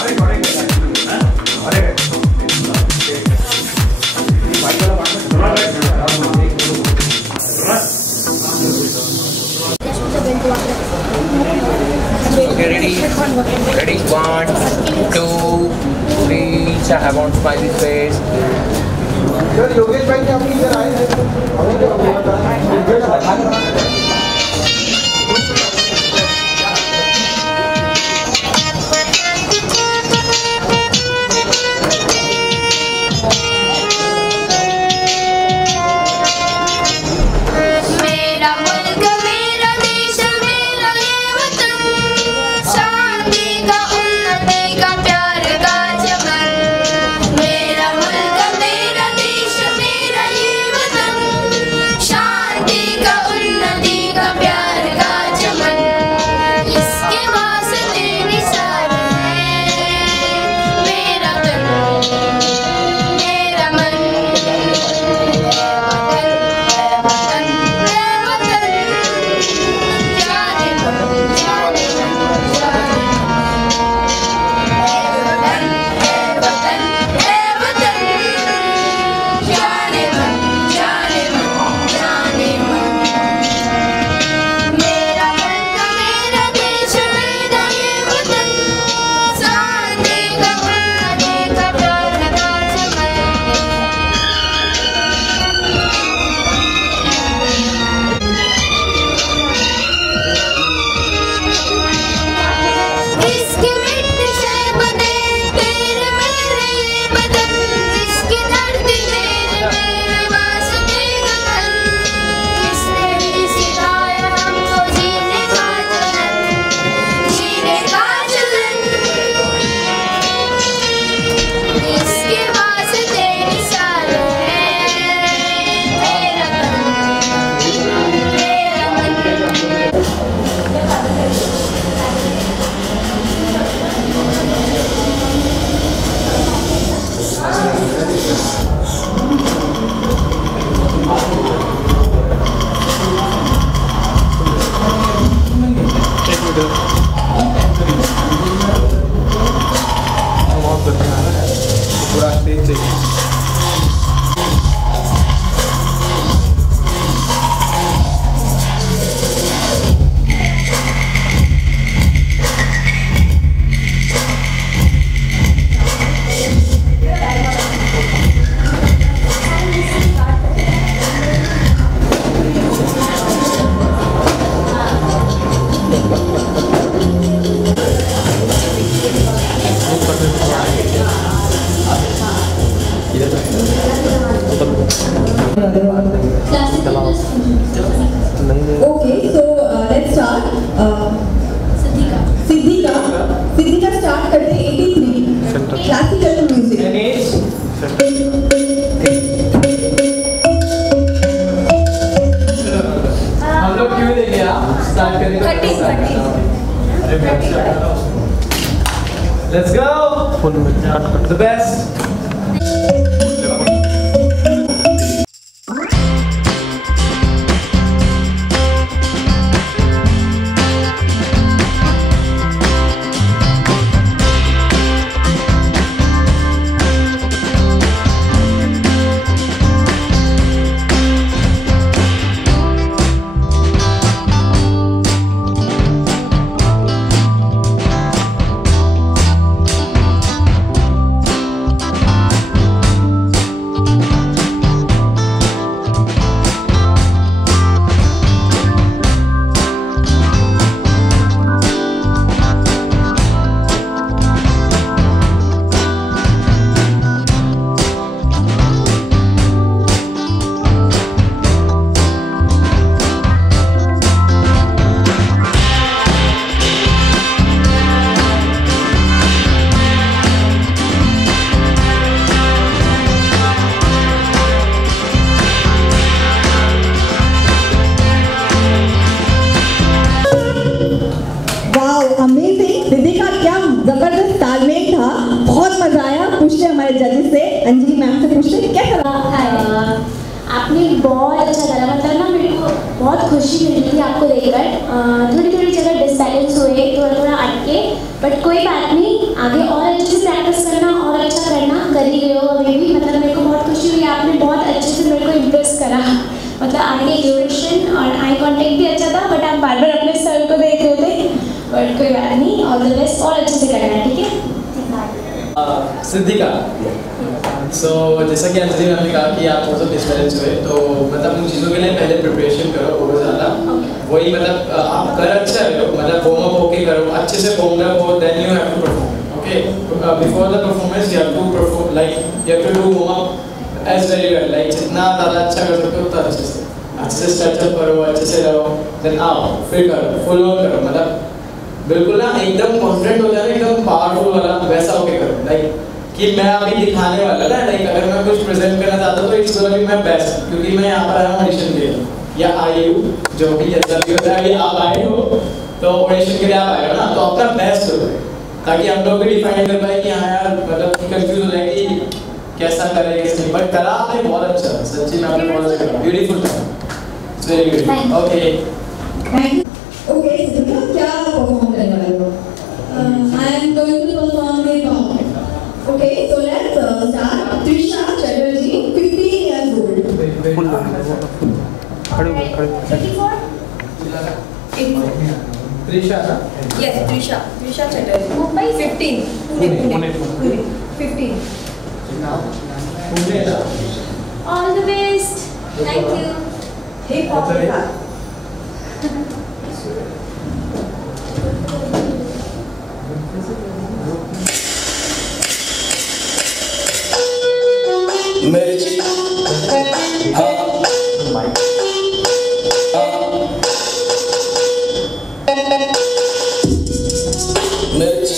Okay, ready? Ready? 1, 2, 3. I want smiley face. Yogesh भाई क्या अपनी इधर आए हैं? Okay, so let's start. Siddhika start करते 83. Classical music. हम लोग क्यों देंगे आप स्टार्ट करने का? Let's go. The best. जजेस से अंजलि मैम से पूछते कैसा लगा? आपने बहुत अच्छा करा, मतलब ना मेरे को बहुत खुशी मिली थी आपको देखकर। थोड़ी थोड़ी जगह डिसबैलेंस हुए, थोड़ा थोड़ा अटके, बट कोई बात नहीं, आगे और अच्छे से प्रैक्टिस करना और अच्छा करना, कर ही रहे हो अभी भी। मतलब मेरे को बहुत खुशी हुई, आपने बहुत अच्छे से मेरे को इम्प्रेस करा। मतलब आगे ड्यूरेशन और आई कांटेक्ट भी अच्छा था, बट आप बार बार अपने सर को देख रहे थे। बट कोई बात नहीं, ऑल द बेस्ट, और अच्छे से करना, ठीक है। सिद्धिका, जैसा कि अंजलि मैम ने कहा कि आप थोड़ा सा डिस्टरेंस हुए, तो मतलब उन चीज़ों के लिए पहले प्रिपरेशन करो बहुत ज़्यादा। वही मतलब आप कर अच्छा रहे हो, मतलब वार्म अप होके करो, अच्छे से वार्म अप हो, then you have to perform. Okay, before the performance you have to perform, like you have to do warm up as very well, like जितना ज़्यादा अच्छा कर सकते हो उतना अच्छे से स्ट्रेचअप करो, अच्छे से रहो, देन आओ फिर करो, फुल ऑन करो, मतलब बिल्कुल ना एकदम कॉन्फिडेंट हो जाए, एकदम पावरफुल वाला वैसा होके करो। लाइक कि मैं अभी दिखाने वाला ना, लाइक अगर मैं कुछ प्रेजेंट करना चाहता तो it's gonna be my best, क्योंकि मैं यहाँ पर आया हूँ ऑडिशन के लिए, या आई हूँ, जो भी जैसा भी होता है, आप आए हो तो ऑडिशन के लिए आप आए हो ना, तो अपना बेस्ट करो, ताकि हम लोग भी डिफाइन कर पाए कि हाँ यार, मतलब कंफ्यूज हो जाए कि कैसा करें कैसे नहीं। बट कला आपने बहुत अच्छा, सच्ची में आपने बहुत अच्छा करा, beautiful, it's very good. Okay okay, क्या परफॉर्म करने वाले हो? I am going to perform the song. Okay, so let's start. Trisha Chatterjee, 15 years old. 84? Trisha ना? Yes, Trisha Chatterjee. Mumbai से? 15. Pune. 15. पुणे ना? All the best. Thank you. Hip hop के साथ. मिर्ची हाँ मिर्ची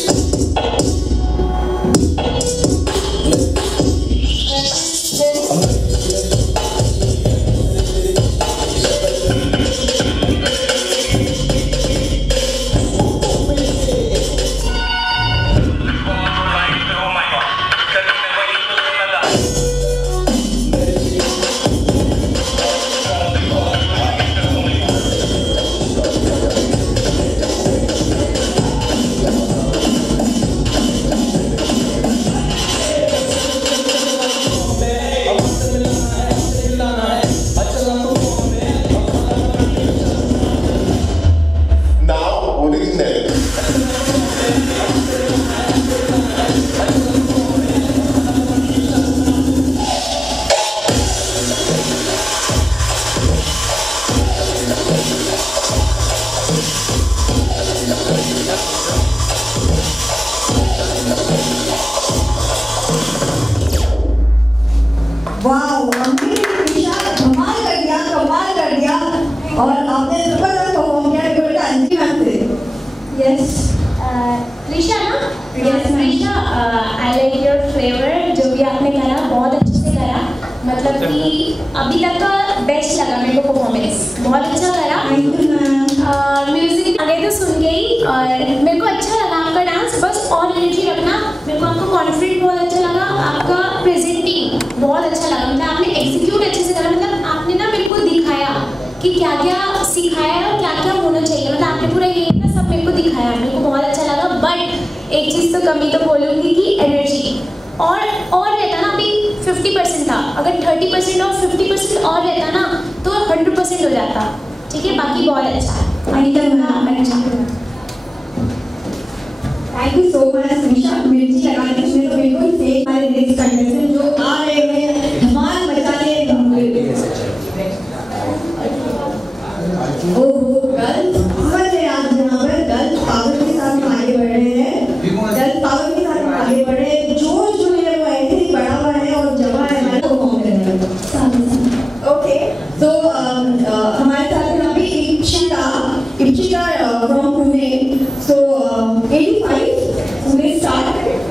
वाओ, Trisha कमाल कर दिया और आपने जबरदस्त परफॉर्म किया। बेटा अंजलि मैम से। यस, Trisha ना? Yes, ma'am. Trisha, I like your flavor, जो भी आपने करा बहुत अच्छे से करा। मतलब कि अभी तक का बेस्ट लगा मेरे को परफॉर्मेंस, बहुत अच्छा करा। Thank you ma'am. म्यूजिक आगे तो सुन गई और मेरे को अच्छा लगा आपका डांस, बस और एनर्जी रखना। मेरे को आपका कॉन्फिडेंट बहुत अच्छा लगा, आपका प्रेजेंटिंग बहुत अच्छा लगा। मतलब आपने एग्जीक्यूट अच्छे से करा, मतलब आपने ना मेरे को दिखाया कि क्या क्या सिखाया है और क्या क्या होना चाहिए। मतलब आपने पूरा ये ना सब मेरे को दिखाया, मेरे को बहुत अच्छा लगा। बट एक चीज़ तो कमी तो बोलूँगी कि एनर्जी और रहता ना, अभी 50% था, अगर 30% और 50% और रहता ना तो 100% हो जाता। ठीक है, बाकी बहुत अच्छा है। थैंक यू सो मच निशा। मिर्ची लगाने में तो बिल्कुल फेक हमारे नेक्स्ट कंटेस्टेंट जो आ रहे हैं धमाल मचाने। ओहो, गर्ल्स पावर है आज यहाँ पर, गर्ल्स पावर के साथ हम आगे बढ़ रहे हैं, गर्ल्स पावर के साथ हम आगे बढ़ रहे हैं। जोश जो है वो ऐसे ही बढ़ा हुआ है और जमा है हमारे को परफॉर्म करने में। ओके, तो हमारे साथ में अभी Ipshita from Pune. So 85 we start.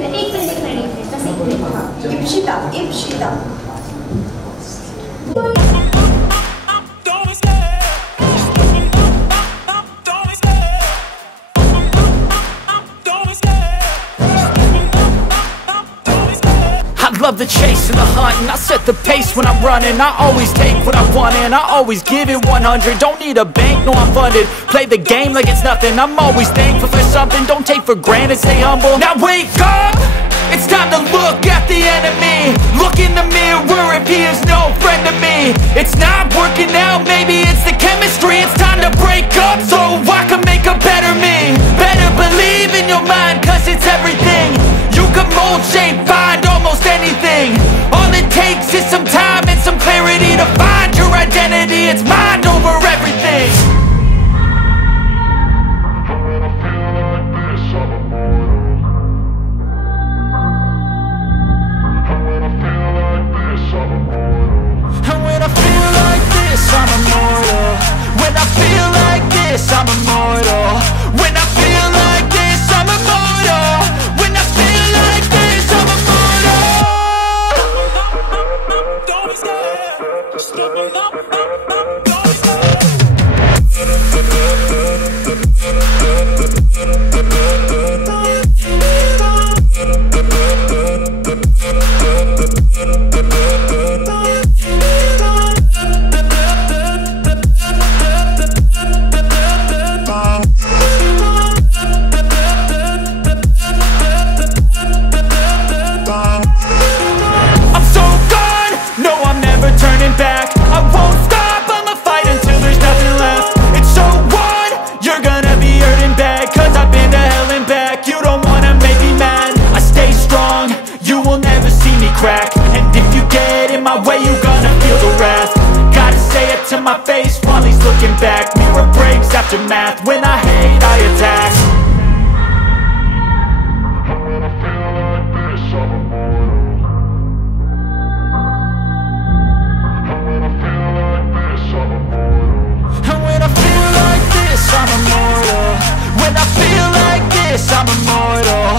एक मिनट बस एक minute. Ipshita I love the chase and the hunt, and I set the pace when I'm running. I always take what I want and I always give it 100. Don't need a bank, no I'm funded. Play the game like it's nothing. I'm always thankful for something. Don't take for granted, stay humble. Now wake up! It's time to look at the enemy. Look in the mirror if he is no friend to me. It's not working out, maybe it's the chemistry. It's time to break up so I can make a better me. Better believe in your mind, cause it's everything. You can mold, shape, find almost anything. All it takes is some time and some clarity to find your identity. It's mind over everything. I'm immortal. When I feel like this, I'm immortal. When I feel like this, I'm immortal. When I feel like this, I'm immortal. Don't be scared. Step it up. Don't be scared. And if you get in my way, you gonna feel the wrath. Gotta say it to my face while he's looking back. Mirror breaks after math. When I hate, I attack. When I feel like this, I'm immortal. When I feel like this, I'm immortal. When I feel like this, I'm immortal. When I feel like this, I'm immortal.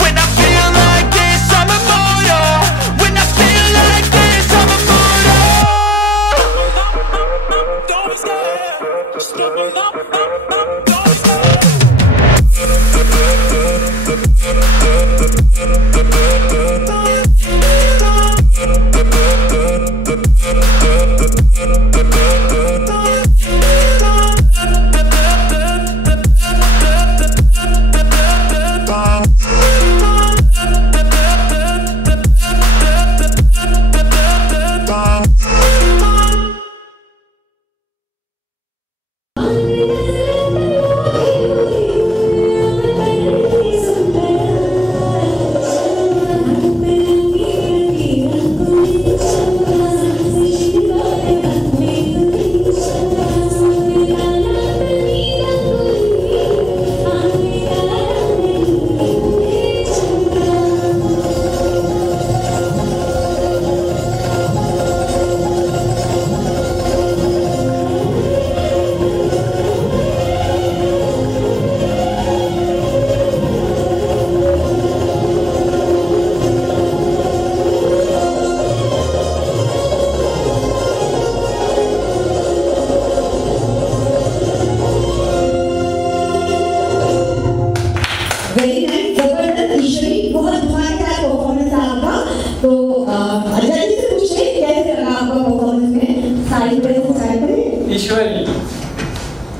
When I feel like this, I'm immortal. When I feel like this, I'm immortal. Don't be scared. Step it up. Don't be scared.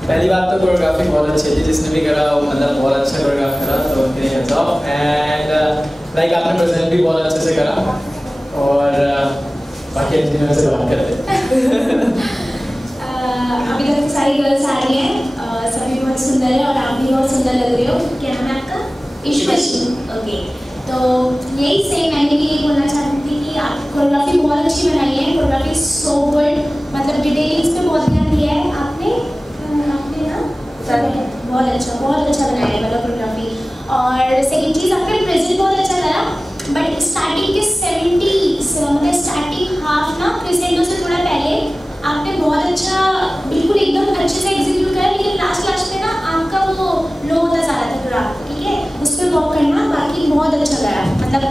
पहली बात तो choreography बहुत अच्छी थी, जिसने भी करा मतलब बहुत अच्छा कोरियोग्राफ करा, तो हैंड्स अप। एंड लाइक आपने प्रेजेंट भी बहुत अच्छे से करा, और बाकी इंजीनियर से बात करते हैं। अभी तक सारी गर्ल्स आ रही हैं, सभी बहुत सुंदर है और आप भी बहुत सुंदर लग रहे हो। क्या नाम है आपका? ईश्वरी। ओके, तो यही सेम मैंने भी ये बोलना चाहती थी कि आप कोरियोग्राफी बहुत अच्छी बनाई है। कोरियोग्राफी सो गुड, मतलब डिटेलिंग्स पे बहुत ध्यान दिया है आपने ना, बहुत अच्छा बनाया है मतलब कोरियोग्राफी। और सेकंड चीज़, आपका प्रेजेंट बहुत अच्छा करा, बट स्टार्टिंग के 70s मतलब स्टार्टिंग हाफ ना प्रेजेंटों से थोड़ा पहले आपने बहुत अच्छा, बिल्कुल एकदम अच्छे से एग्जीक्यूट करा, लेकिन लास्ट में ना आपका वो लो होता जा रहा था पूरा, ठीक है, उस पर वर्क करना। बाकी बहुत अच्छा करा, मतलब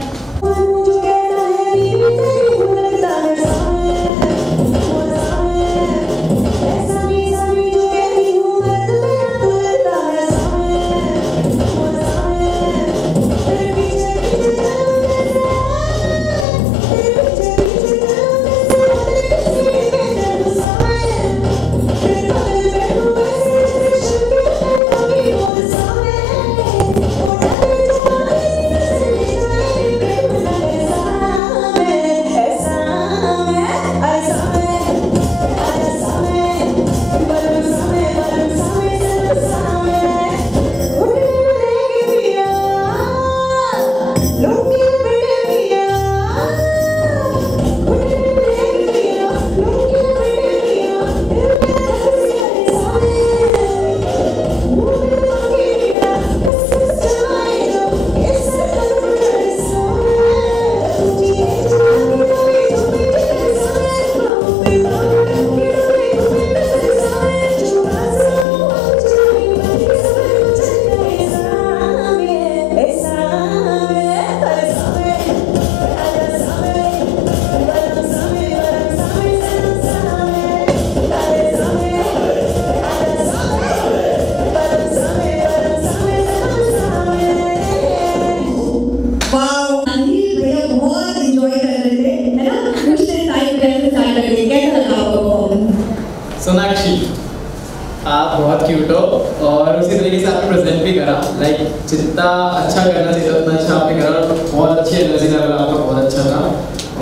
उसी तरीके से आपने प्रेजेंट भी करा, लाइक जितना अच्छा करना चाहिए उतना अच्छा आपने करा, बहुत अच्छी एनर्जी लेवल आपका बहुत अच्छा था।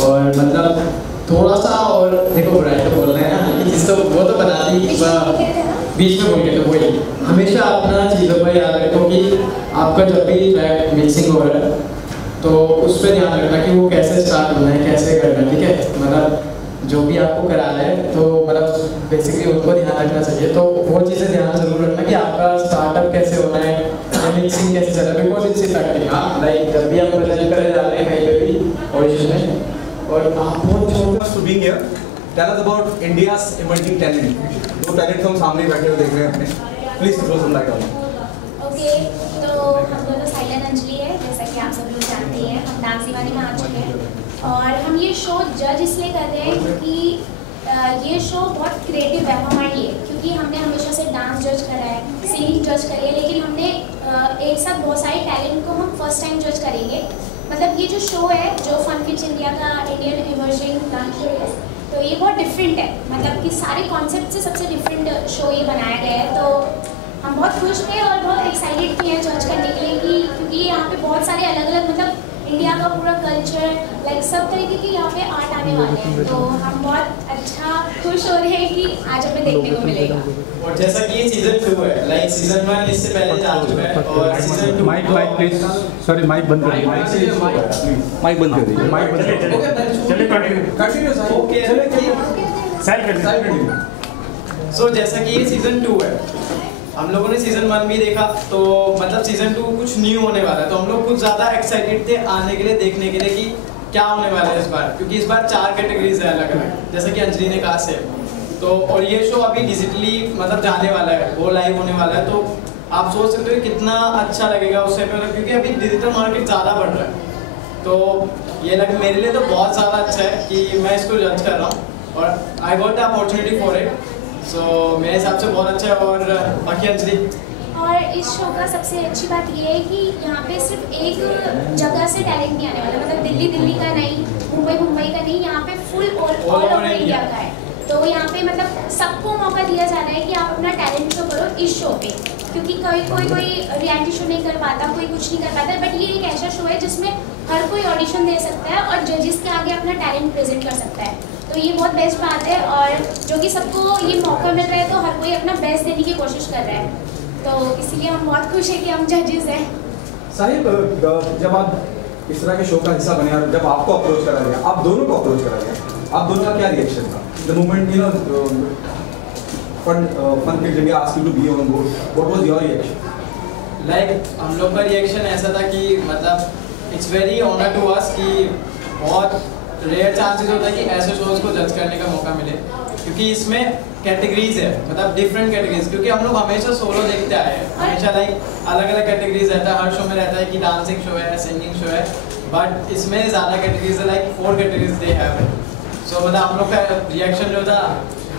और मतलब थोड़ा सा और देखो ब्राइट बोल रहे हैं ना कि तो वो तो बनाती बीच में बोल के, तो वही हमेशा अपना चीज़ों पर याद रखो कि आपका जब भी ट्रैक मिक्सिंग हो रहा है तो उस पर ध्यान रखना कि वो कैसे स्टार्ट होना है, कैसे करना है, ठीक है। मतलब जो भी आपको करा रहा है तो मतलब बेसिकली उनको ध्यान रखना चाहिए, तो वो चीज़ें ध्यान जरूर रखना कि आपका स्टार्टअप कैसे होना है या मिक्सिंग कैसे चल रहा है, बिकॉज इट्स इफेक्टिंग। हाँ लाइक जब भी आप प्रेजेंट करने जा रहे हैं कहीं पे भी ऑडिशन में और आप बहुत to being here. Tell us about India's emerging talent. दो टैलेंट हम सामने बैठे हुए देख रहे हैं अपने, please throw some light on. Okay, तो हम दोनों साइलेंट अंजलि है, जैसा कि आप सब लोग जानते हैं, हम डांस दीवानी में आ चुके हैं और हम ये शो जज इसलिए कर रहे हैं क्योंकि ये शो बहुत क्रिएटिव है हमारे लिए, क्योंकि हमने हमेशा से डांस जज करा है, सिंगिंग जज करी है, लेकिन हमने एक साथ बहुत सारे टैलेंट को हम फर्स्ट टाइम जज करेंगे। मतलब ये जो शो है जो फन किड्स इंडिया का इंडियन इमर्जिंग डांस शो है, तो ये बहुत डिफरेंट है, मतलब कि सारे कॉन्सेप्ट से सबसे डिफरेंट शो ये बनाया गया है। तो हम बहुत खुश थे और बहुत एक्साइटेड थे हैं जज करने के लिए क्योंकि यहाँ पे बहुत सारे अलग अलग मतलब इंडिया का पूरा कल्चर लाइक सब तरीके के यहाँ पे आर्ट आने वाले हैं, तो हम बहुत अच्छा खुश हो रहे हैं कि आज हमें देखने को मिलेगा। और जैसा कि ये सीजन 2 है, लाइक सीजन 1 इससे पहले जा चुका है और season 2 mic please, sorry mic बंद कर दीजिए, माइक बंद कर दीजिए, माइक बंद कर दीजिए, चलिए कंटिन्यू सर, ओके चलिए साइड कर दीजिए। सो जैसा कि ये सीजन 2 है, हम लोगों ने सीजन 1 भी देखा, तो मतलब सीजन 2 कुछ न्यू होने वाला है, तो हम लोग कुछ ज़्यादा एक्साइटेड थे आने के लिए, देखने के लिए कि क्या होने वाला है इस बार, क्योंकि इस बार 4 कैटेगरीज है अलग अलग, जैसे कि अंजलि ने कहा से। तो और ये शो अभी डिजिटली मतलब जाने वाला है, वो लाइव होने वाला है, तो आप सोच सकते हो कितना अच्छा लगेगा उससे पहले, क्योंकि अभी डिजिटल मार्केट ज़्यादा बढ़ रहा है। तो ये मेरे लिए तो बहुत ज़्यादा अच्छा है कि मैं इसको जज कर रहा हूँ और I got the opportunity for it, so मेरे हिसाब से बहुत अच्छा है। और बाकी अंजलि, और इस शो का सबसे अच्छी बात ये है कि यहाँ पे सिर्फ एक जगह से टैलेंट नहीं आने वाला, मतलब दिल्ली का नहीं, मुंबई का नहीं, यहाँ पे फुल ऑल ओवर इंडिया का है। तो यहाँ पे मतलब सबको मौका दिया जा रहा है कि आप अपना टैलेंट शो करो इस शो पे, क्योंकि कोई रियलिटी शो नहीं कर पाता, कोई कुछ नहीं कर पाता, बट ये एक ऐसा शो है जिसमें हर कोई ऑडिशन दे सकता है और जजेस के आगे अपना टैलेंट प्रेजेंट कर सकता है। तो ये बहुत बेस्ट बात है और जो कि सबको ये मौका मिल रहा है, तो हर कोई अपना बेस्ट देने की कोशिश कर रहा है, तो इसीलिए हम बहुत खुश हैं कि हम जजेस हैं। साहिब, जब आप इस तरह के शो का हिस्सा बने और जब आपको अप्रोच करा गया, आप दोनों को अप्रोच करा गया, आप दोनों का क्या रिएक्शन था? The moment you know Fun Kids India asked you to be on board, what was your reaction? Like हम लोग का रिएक्शन ऐसा था कि मतलब it's very honour to us कि बहुत रेयर चांसेस होता है कि ऐसे शोज को जज करने का मौका मिले, क्योंकि इसमें कैटेगरीज है, मतलब डिफरेंट कैटेगरीज, क्योंकि हम लोग हमेशा सोलो देखते आए हैं, हमेशा लाइक अलग अलग कैटेगरीज रहता है, हर शो में रहता है कि डांसिंग शो है, सिंगिंग शो है, बट इसमें ज़्यादा कैटेगरीज है, लाइक 4 कैटेगरीज दे हैव। सो मतलब हम लोग का रिएक्शन जो था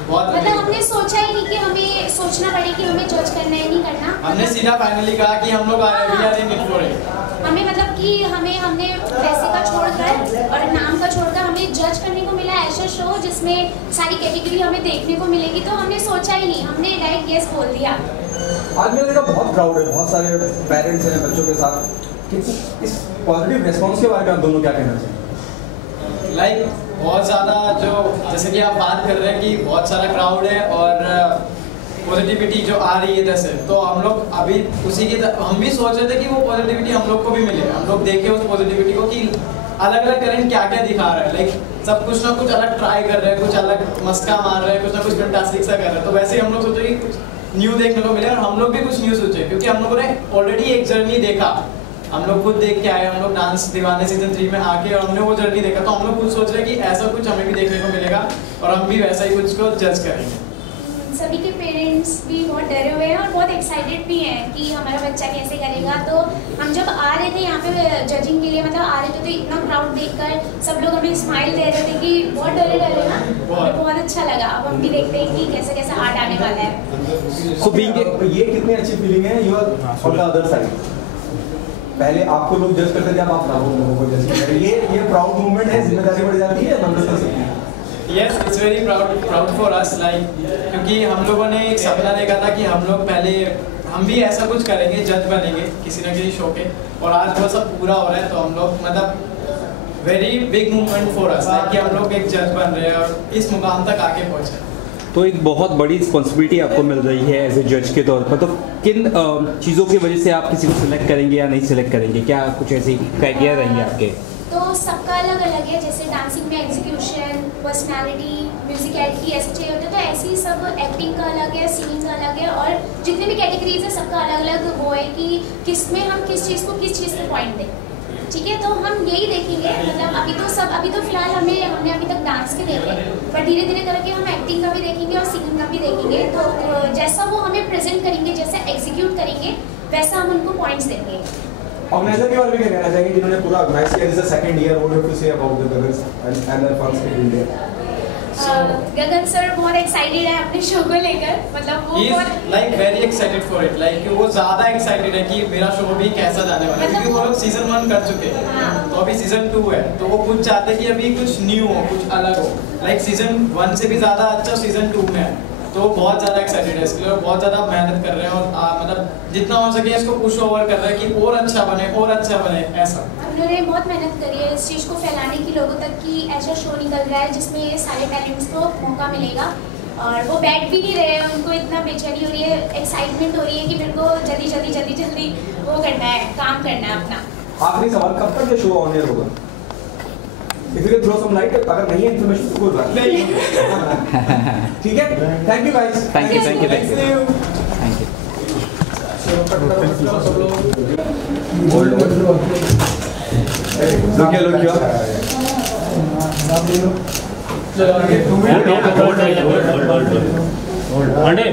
बहुत, मतलब हमने सोचा ही नहीं कि हमें सोचना पड़े कि हमें जज करना है नहीं करना, हमने सीधा फाइनली कहा कि हम लोग आ रहे हैं, हमें मतलब कि हमने पैसे का छोड़कर और नाम का छोड़कर हमें जज करने को मिला ऐसा शो जिसमें सारी कैटेगरी हमें देखने को मिलेगी, तो हमने सोचा ही नहीं, हमने डायरेक्ट यस बोल दिया। आज मैंने देखा बहुत क्राउड है, बहुत सारे पेरेंट्स हैं बच्चों के साथ, इस पॉजिटिव रिस्पॉन्स के बारे में आप दोनों क्या कहना चाहिए? लाइक बहुत ज़्यादा जो जैसे कि आप बात कर रहे हैं कि बहुत सारा क्राउड है और पॉजिटिविटी जो आ रही है इधर से, तो हम लोग अभी उसी की हम भी सोच रहे थे कि वो पॉजिटिविटी हम लोग को भी मिले, हम लोग देखें उस पॉजिटिविटी को कि अलग अलग टैलेंट क्या क्या दिखा रहा है, लाइक सब कुछ ना कुछ अलग ट्राई कर रहे हैं, कुछ अलग मस्का मार रहे हैं, कुछ ना कुछ फैंटास्टिक सा कर रहे हैं, तो वैसे ही हम लोग सोचे कि कुछ न्यू देखने को मिले और हम लोग भी कुछ न्यू सोचे, क्योंकि हम लोगों ने ऑलरेडी एक जर्नी देखा, हम लोग खुद देख के आए, हम लोग डांस दीवाने सीजन 3 में आके और हमने वो जर्नी देखा, तो हम लोग खुद सोच रहे हैं कि ऐसा कुछ हमें भी देखने को मिलेगा और हम भी वैसा ही कुछ को जज करेंगे। सभी के पेरेंट्स भी बहुत डरे हुए हैं और बहुत एक्साइटेड भी हैं कि हमारा बच्चा कैसे करेगा, तो हम जब आ रहे थे यहाँ पे जजिंग के लिए, मतलब आ रहे थे तो इतना क्राउड देखकर सब लोग हमें स्माइल दे रहे थे कि बहुत डरे ना, बहुत अच्छा लगा। अब हम भी देखते हैं कि कैसे कैसे आर्ट आने वाला है। So ये कितनी अच्छी फीलिंग है, you are on the other side. पहले आपको लोग जज करते थे, अब आप लोगों को जज कर रहे हैं, ये प्राउड मूवमेंट है, जिम्मेदारी बढ़ जाती है, नंबर कर सकती है। Yes, it's very proud for us, like क्योंकि हम लोगों ने एक सपना देखा था कि हम लोग पहले हम भी ऐसा कुछ करेंगे, जज बनेंगे किसी ना किसी शो के। और आज वो सब पूरा हो रहा है, तो हम लोग मतलब very big movement for us कि हम लोग एक जज बन रहे हैं और इस मुकाम तक आके पहुँचे। तो एक बहुत बड़ी रिस्पॉन्सिबिलिटी आपको मिल रही है एज ए जज के तौर पर, तो किन चीज़ों की वजह से आप किसी को सिलेक्ट करेंगे या नहीं सिलेक्ट करेंगे? क्या कुछ ऐसे क्राइटेरिया रहेंगे आपके? तो सबका अलग अलग है, जैसे डांसिंग में एग्जीक्यूशन, पर्सनालिटी, म्यूजिकलिटी ऐसे चाहिए होते हैं, तो ऐसे ही सब एक्टिंग का अलग है, सिंगिंग का अलग है, और जितने भी कैटेगरीज है सबका अलग अलग वो है कि किस में हम किस चीज़ को किस चीज़ पे पॉइंट दें। ठीक है, तो हम यही देखेंगे, मतलब अभी तो फिलहाल हमने अभी तक डांस के देखे, पर धीरे धीरे करके हम एक्टिंग का भी देखेंगे और सिंगिंग का भी देखेंगे। तो जैसा वो हमें प्रेजेंट करेंगे, जैसा एग्जीक्यूट करेंगे, वैसा हम उनको पॉइंट्स देंगे। ऑर्गेनाइजर के बारे में क्या कहना चाहेंगे जिन्होंने पूरा ऑर्गेनाइज किया? This is second year, what do you say about the Gagan and their first in India? Gagan sir बहुत एक्साइटेड है अपने शो को लेकर, मतलब वो बहुत like very excited for it, like वो ज़्यादा एक्साइटेड है कि मेरा शो भी कैसा जाने वाला है, क्योंकि वो लोग सीजन 1 कर चुके हैं, तो अभी सीजन 2 है, तो वो कुछ चाहते हैं कि अभी कुछ न्यू हो, कुछ अलग हो, लाइक सीजन 1 से भी ज़्यादा अच्छा सीजन 2 में है। तो बहुत ज़्यादा एक्साइटेड है इसके लिए और बहुत ज़्यादा मेहनत कर रहे हैं और मतलब जितना हो सके इसको पुश ओवर कर रहे हैं कि और अच्छा बने ऐसा। उन्होंने बहुत मेहनत करी है इस चीज़ को फैलाने की लोगों तक कि ऐसा शो निकल रहा है जिसमें ये सारे टैलेंट्स को मौका मिलेगा, और वो बैठ भी नहीं रहे हैं, उनको इतना बेचैनी हो रही है, एक्साइटमेंट हो रही है कि मेरे को जल्दी वो करना है, काम करना है अपना। आखिरी सवाल, कब तक ये शो ऑन एयर होगा? If you can throw some light, अगर नहीं है इन्फॉर्मेशन तो कोई बात नहीं। ठीक है, thank you guys. Thank you. लोग पांडे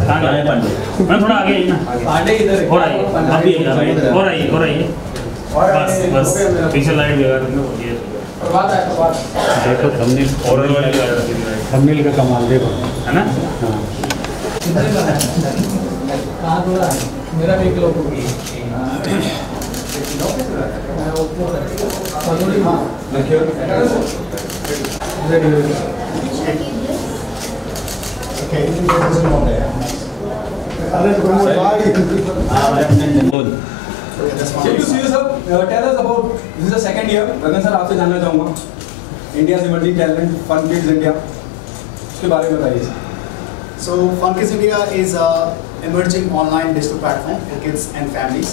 कहाँ गए पांडे? मैं थोड़ा आगे आई ना, पांडे इधर और आइए बस पीछे लाइट लगा देंगे। देखो थंबनेल का कमाल देखो, है ना? हाँ मेरा भी एक लोग Tell us about, this is the second year, Gagan sir आपसे जानना चाहूँगा India's emerging talent Fun Kids India, उसके बारे में बताइए। So Fun Kids India is a emerging online digital platform for kids and families,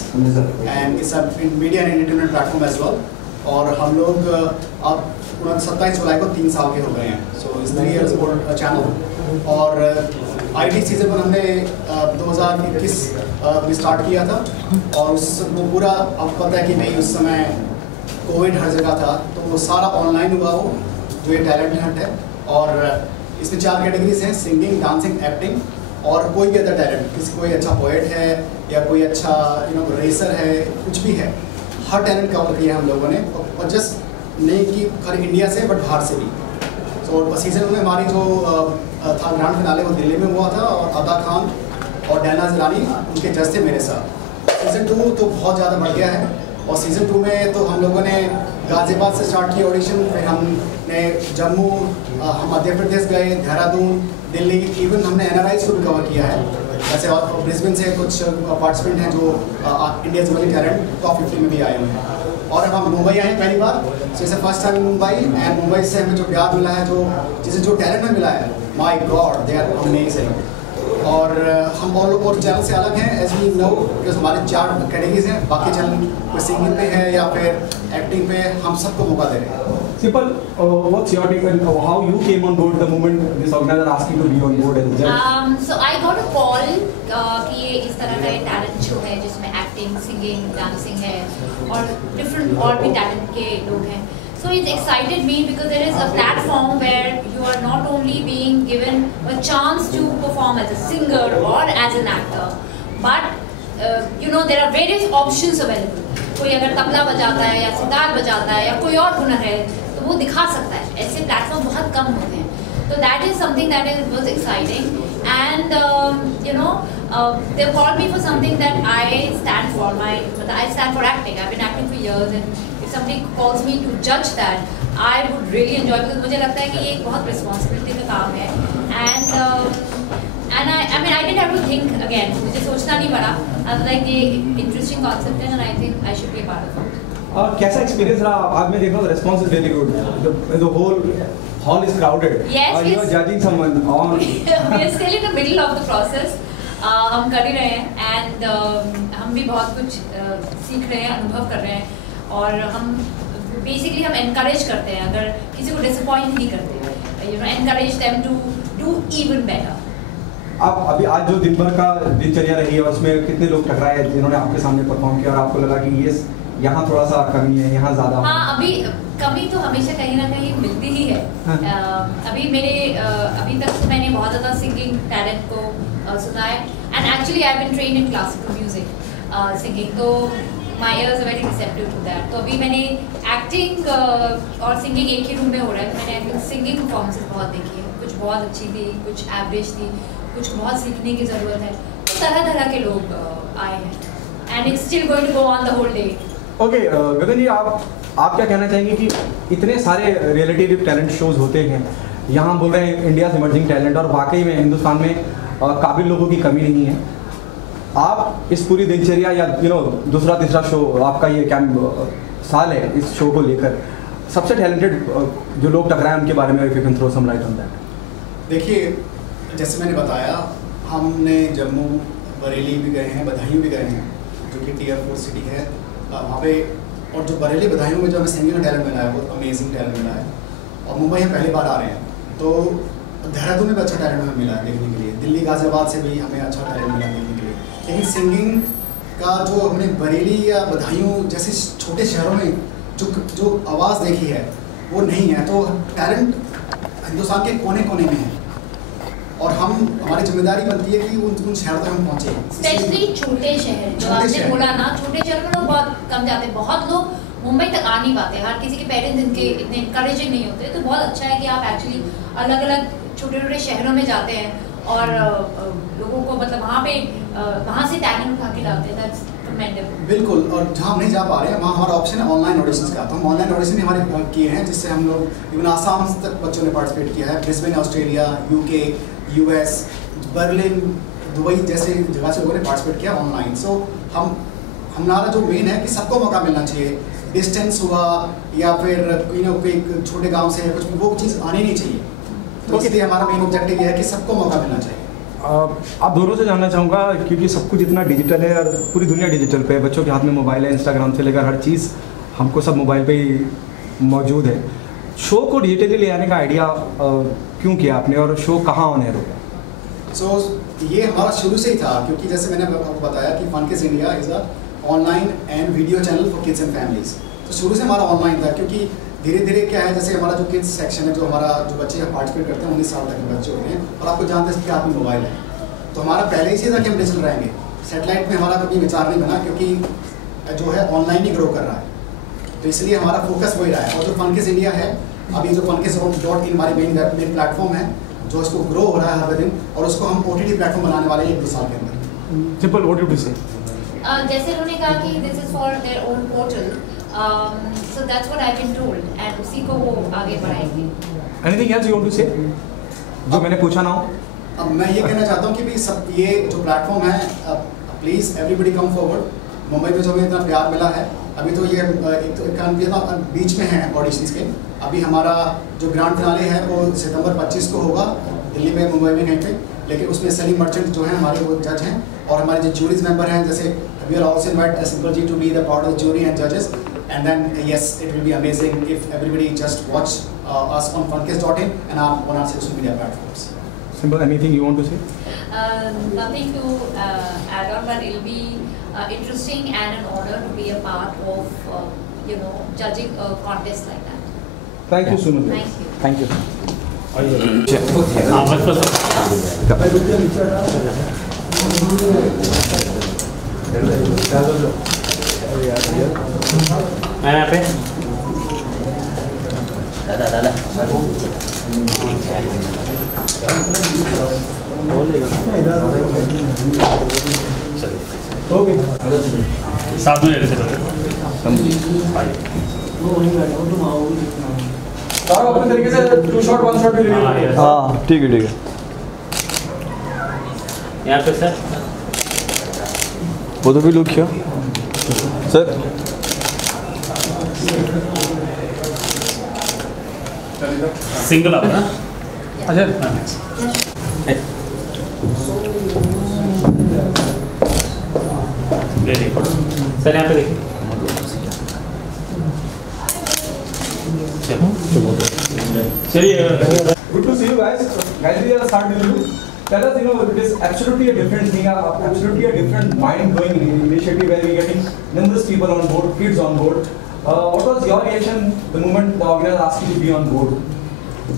and it's a media and entertainment platform as well. और हम लोग अब 27 जुलाई को 3 साल के हो गए हैं, so it's 3 years old channel। और IT सीजन पर हमने 2021 में स्टार्ट किया था, और वो पूरा अब पता है कि नहीं उस समय कोविड हर जगह था, तो वो सारा ऑनलाइन हुआ वो जो ये टैलेंट हंट है। और इसमें 4 कैटेगरीज हैं, सिंगिंग, डांसिंग, एक्टिंग और कोई भी अदर टैलेंट, कोई अच्छा पोएट है या कोई अच्छा रेसर है, कुछ भी है, हर टैलेंट कवर किया हम लोगों ने। और जस्ट नहीं कि खाली इंडिया से बट बाहर से भी। तो सीजन में हमारी जो था ग्रैंड फिनाले वो दिल्ली में हुआ था, और अदा खान और डैना जिलानी उनके जज थे मेरे साथ। सीज़न 2 तो बहुत ज़्यादा बढ़ गया है, और सीज़न 2 में तो हम लोगों ने गाज़ियाबाद से स्टार्ट किया ऑडिशन, फिर हमने जम्मू, हम मध्य प्रदेश गए, देहरादून, दिल्ली, इवन हमने NRIs को भी कवर किया है। जैसे और ब्रिस्बेन से कुछ पार्टिसिपेंट हैं जो इंडिया इमर्जिंग टैलेंट टॉप 50 में भी आए हुए हैं। और अब हम मुंबई आए हैं पहली बार, सो इसे first time Mumbai, and Mumbai से हमें जो प्यार मिला है, जो टैलेंट हमें मिला है, my god they are amazing. और हम और चैनल से अलग हैं एज वी नो, बिकॉज हमारे 4 कैटेगरीज हैं, बाकी चैनल कोई सिंगिंग पे है या फिर एक्टिंग पे, हम सबको मौका दे रहे हैं। Simple, what's your take on how you came on board the moment this organizer asked you to be on board as a judge? So I got a call कि ये इस तरह का टैलेंट शो है जिसमें एक्टिंग, सिंगिंग, डांसिंग है और different और भी टैलेंट के लोग हैं। So it excited me because there is a platform where you are not only being given a chance to perform as a singer or as an actor, but you know there are various options available. कोई अगर तबला बजाता है या सितार बजाता है या कोई और हुनर है तो वो दिखा सकता है। ऐसे प्लेटफॉर्म बहुत कम होते हैं, तो that is something that was exciting. And you know they called me for something that I stand for. I stand for acting. I've been acting for years, and if somebody calls me to judge that, I would really enjoy, because मुझे लगता है कि ये एक बहुत responsibility का काम है। And I mean, I didn't have to think again. मुझे सोचना नहीं पड़ा. I was like, ये interesting concept है, and I think I should be a part of it. कैसा एक्सपीरियंस रहा? आज मैं देख रहा हूँ response is really good. The whole hall is crowded. Yes, You are judging someone on. We are still in the middle of the process. हम कर ही रहे हैं, and हम भी बहुत कुछ सीख रहे हैं, अनुभव कर रहे हैं, और हम basically हम encourage करते हैं, अगर किसी को disappoint नहीं करते, you know, encourage them to do even better. आप अभी आज जो दिन भर का दिनचर्या रही है उसमें कितने लोग टकराए जिन्होंने आपके सामने परफॉर्म किया और आपको लगा कि ये यहाँ थोड़ा सा कमी है, यहाँ ज़्यादा? हाँ, अभी कमी तो हमेशा कहीं ना कहीं मिलती ही है. अभी तक मैंने बहुत ज़्यादा सिंगिंग टैलेंट को सुना है, and actually I have been trained in classical music singing, तो my ears are very receptive to that. तो अभी मैंने एक्टिंग और सिंगिंग एक ही रूम में हो रहा है, तो मैंने सिंगिंग परफॉर्मेंसेस बहुत देखी है. कुछ बहुत अच्छी थी, कुछ एवरेज थी, कुछ बहुत सीखने की ज़रूरत है. तो तरह तरह के लोग आए हैं, and it's still going to go on the whole day. Okay, Gagan ji, आप क्या कहना चाहेंगे कि इतने सारे रियलिटी टैलेंट शोज होते हैं, यहाँ बोल रहे हैं इंडिया इमर्जिंग टैलेंट, और वाकई में हिंदुस्तान में काबिल लोगों की कमी नहीं है. आप इस पूरी दिनचर्या या दूसरा तीसरा शो आपका ये क्या साल है इस शो को लेकर, सबसे टैलेंटेड जो लोग टकराए उनके बारे में if you can throw some light on that. देखिए, जैसे मैंने बताया, हमने जम्मू बरेली भी गए हैं, बदायूं भी गए हैं, जो कि Tier 4 सिटी है वहाँ पे, और जो बरेली बदायूं में जो हमें सिंगिंग का टैलेंट मिला है, बहुत अमेजिंग टैलेंट मिला है. और मुंबई हम पहली बार आ रहे हैं, तो देहरादून में भी अच्छा टैलेंट हमें मिला है देखने के लिए. दिल्ली गाजियाबाद से भी हमें अच्छा टैलेंट मिला है देखने के लिए. लेकिन सिंगिंग का जो हमने बरेली या बदायूं जैसे छोटे शहरों में जो आवाज़ देखी है वो नहीं है. तो टैलेंट हिंदुस्तान के कोने कोने में है, और हमारी जिम्मेदारी बनती है कि उन शहरों तक हम पहुँचे. स्पेशली छोटे शहर, जो आपने बोला ना, छोटे शहर में लोग बहुत कम जाते हैं. बहुत लोग मुंबई तक आ नहीं पाते, हर किसी के पेरेंट्स इनके इतने इनकरेजिंग नहीं होते. तो बहुत अच्छा है कि आप एक्चुअली अलग अलग छोटे छोटे शहरों में जाते हैं और लोगों को मतलब वहाँ से टैलेंट उठा के लाते हैं. That's commendable. बिल्कुल. और जहाँ हम नहीं जा पा रहे हैं वहाँ हमारा ऑप्शन है ऑनलाइन ऑडिशंस का. तो हम ऑनलाइन ऑडिशन हमारे किए हैं, जिससे हम लोग इवन आसाम तक बच्चों ने पार्टिसिपेट किया है. Brisbane Australia, UK, US, Berlin, Dubai जैसे जगह से लोगों ने पार्टिसिपेट किया ऑनलाइन. सो हमारा जो मेन है कि सबको मौका मिलना चाहिए. डिस्टेंस हुआ या फिर कोई छोटे गांव से कुछ, वो चीज़ आनी नहीं चाहिए. तो इसलिए हमारा मेन ऑब्जेक्टिव ये है कि सबको मौका मिलना चाहिए. आप दोनों से जानना चाहूँगा, क्योंकि सब कुछ इतना डिजिटल है और पूरी दुनिया डिजिटल पे है, बच्चों के हाथ में मोबाइल है, इंस्टाग्राम से लेकर हर चीज़ हमको सब मोबाइल पे ही मौजूद है. शो को डिजिटली ले आने का आइडिया क्यों किया आपने, और शो कहाँ ऑन एयर होगा? सो ये हमारा शुरू से ही था, क्योंकि जैसे मैंने आपको बताया कि FunKids India is a online and video channel for kids and families. तो शुरू से हमारा ऑनलाइन था, क्योंकि धीरे धीरे क्या है, जैसे हमारा जो किड्स सेक्शन है, जो बच्चे पार्टिसिपेट करते हैं 19 साल तक के बच्चे होते हैं, और आपको जानते हैं कि आपकी मोबाइल है. तो हमारा पहले ही से था कि हम डिजिटल रहेंगे. सेटेलाइट में हमारा कभी विचार नहीं बना, क्योंकि जो है ऑनलाइन ही ग्रो कर रहा है. तो इसलिए हमारा फोकस वही रहा है. और जो फनकिड्स इंडिया है, अभी जो funkids.in हमारी मेन प्लेटफॉर्म है, जो इसको ग्रो हो रहा है हर दिन, और उसको हम OTT प्लेटफॉर्म बनाने वाले हैं 1-2 साल के अंदर. सिंपल, व्हाट डू यू से? जैसे उन्होंने कहा कि this is for their own portal, so that's what I been told, and उसी को वो आगे बढ़ाएंगे. Anything else you want to say जो मैंने पूछा ना हो? अब मैं ये कहना चाहता हूँ कि भी सब ये जो प्लेटफॉर्म है, please everybody come forward. Mumbai में जो हमें इतना प्यार मिला है, अभी तो ये बीच में है ऑडिशंस के. अभी हमारा जो ग्रैंड फिनाले है वो सितंबर 25 को होगा, दिल्ली में, मुंबई में कहीं पे. लेकिन उसमें सलीम मर्चेंट जो है हमारे वो जज हैं, और हमारे जो जूरीज मेंबर हैं, जैसे we are also invite Simple ji to be the part of the jury and जजेस. And then yes, it will be amazing if everybody just watch us on funkids.in and on our social media platforms. Simple, anything you want to say? Nothing to add on, but it'll be interesting and an honor to be a part of judging a contest like that. Thank you so much. Thank you. यहाँ पे दादा साथ में अपने तरीके से 2 shot 1 shot भी ले. हाँ ठीक है. यहाँ पे sir both of you look here. Sir. Single आप ना अच्छा वेरी गुड सर यहाँ पे देखिए चलिए Good to see you guys. Guys, we are start with you. Tell us, it is absolutely a different thing, absolutely a different mind-blowing initiative where we are getting numerous people on board, kids on board. What was your reaction the moment the organizer asked you to be on board?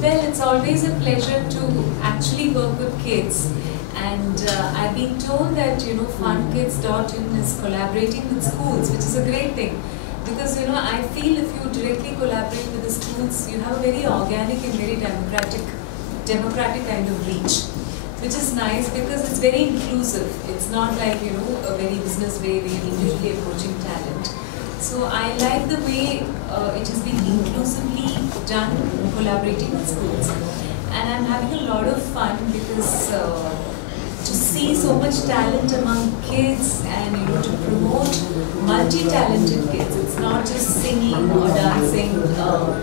Well, it's always a pleasure to actually work with kids. And I've been told that, funkids.in is collaborating with schools, which is a great thing. Because, I feel if you directly collaborate with the schools, you have a very organic and very democratic kind of reach. Which is nice because it's very inclusive. It's not like, a very business way where you're individually approaching talent. So I like the way it has been inclusively done, collaborating with schools. And I'm having a lot of fun because to see so much talent among kids and to promote multi-talented kids. It's not just singing or dancing,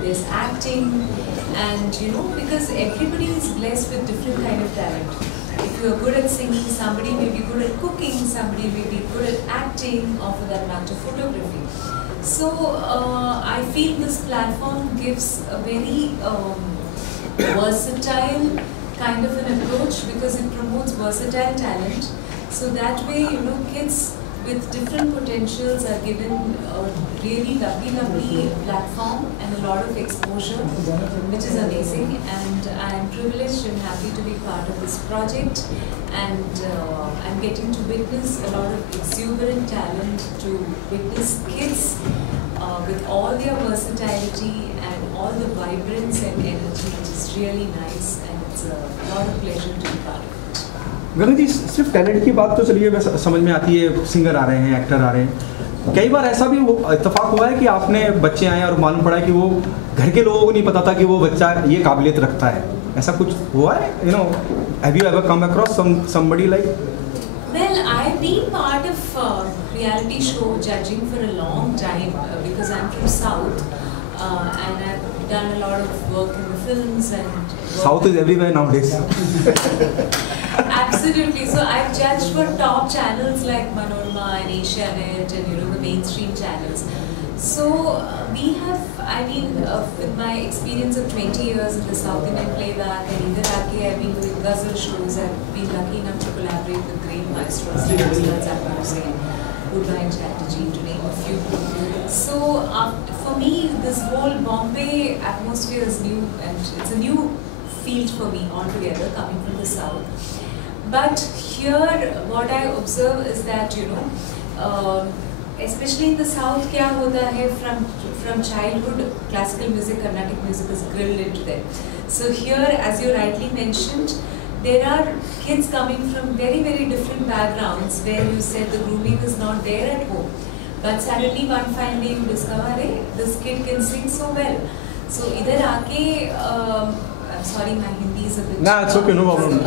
there's acting and because everybody is blessed with different kind of talent. If you are good at singing, somebody may be good at cooking, somebody may be good at acting, or for that matter, photography. So I feel this platform gives a very versatile kind of an approach because it promotes versatile talent. So that way, kids with different potentials are given a really lovely platform and a lot of exposure, which is amazing. And I am privileged and happy to be part of this project. And I'm getting to witness a lot of exuberant talent, to witness kids with all their versatility and all the vibrance and energy, which is really nice. And it's a lot of pleasure to be part of it. गगन जी, सिर्फ talent की बात तो चलिए समझ में आती है, singer आ रहे हैं, एक्टर आ रहे हैं. कई बार ऐसा भी इत्तेफाक हुआ है कि आपने बच्चे आए और मालूम पड़ा कि वो घर के लोगों को नहीं पता था कि वो बच्चा ये काबिलियत रखता है. ऐसा कुछ हुआ है? Have you ever come across somebody like? Well, I've been part of reality show judging for a long time because I'm from South and I've done a lot of work in the films and South is everywhere nowadays. Absolutely. So I've judged for top channels like Manorama and Asianet and the mainstream channels. So we have, with my experience of 20 years in the South Indian playback and I've been doing ghazal shows. I've been lucky enough to collaborate with great maestros like Azlan Zakir Hussain, Udvain Chatterjee, to name a few. So for me, this whole Bombay atmosphere is new and it's a new field for me altogether, coming from the South. But here, what I observe is that, especially in the South, kya hota hai, from childhood, classical music, Carnatic music is grilled into them. So here, as you rightly mentioned, there are kids coming from very, very different backgrounds where you said the grooming is not there at home. But suddenly one fine day you discover, hey, this kid can sing so well. So idhar aake, I'm sorry, my Hindi is a bit... Nah, it's okay, no problem.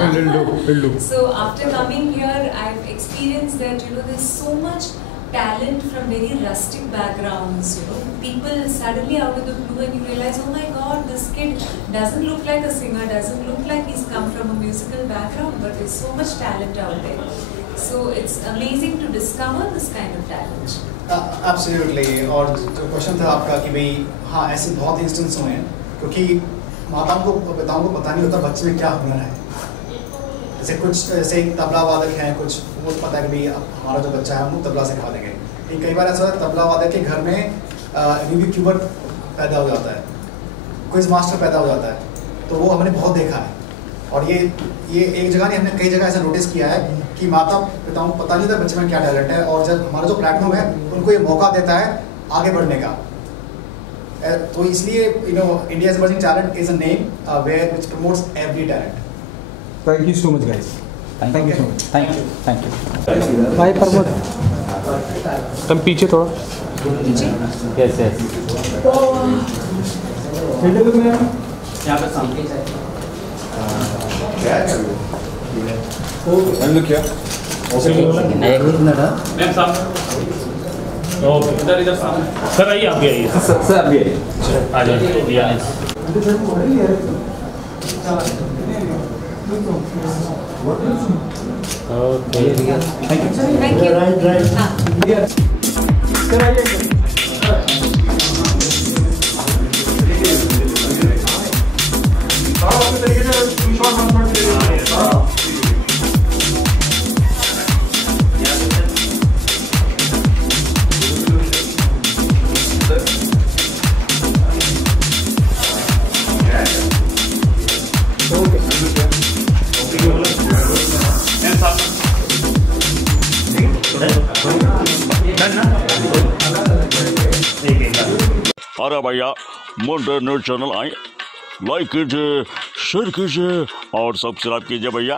It'll do. So after coming here, I've experienced that, there's so much talent from very rustic backgrounds, People suddenly out of the blue and you realize, oh my God, this kid doesn't look like a singer, doesn't look like he's come from a musical background, but there's so much talent out there. So it's amazing to discover this kind of talent. Absolutely. और जो question था आपका कि भाई हाँ ऐसे बहुत instance हुए हैं क्योंकि माताओं को पिताओं को पता नहीं होता बच्चे में क्या हुनर है. जैसे तबला वादक हैं, कुछ वो पता है कि भाई हमारा जो बच्चा है हम तबला सिखा देंगे. कई बार ऐसा होता है तबला वादक के घर में रूबिक क्यूब पैदा हो जाता है, क्विज मास्टर पैदा हो जाता है, तो वो हमने बहुत देखा है. और ये एक जगह नहीं, हमने कई जगह ऐसा नोटिस किया है कि माता पिताओं को पता नहीं था बच्चे में क्या टैलेंट है, और जब हमारा जो प्लेटफॉर्म है उनको ये मौका देता है आगे बढ़ने का. तो इसलिए India's Emerging Talent is a name which promotes every talent. Thank you so much, guys. Thank you so much. Thank you. भाई प्रमोद, तुम पीछे थोड़ा. Yes. यहाँ पे क्या लुक हियर मैम सामने ओके इधर सामने सर आइए आप भी आइए सर आप भी आइए आ जाइए ओके Thank you. अरे भैया मुंडे न्यूज़ चैनल आए लाइक कीजिए शेयर कीजिए और सब्सक्राइब कीजिए भैया।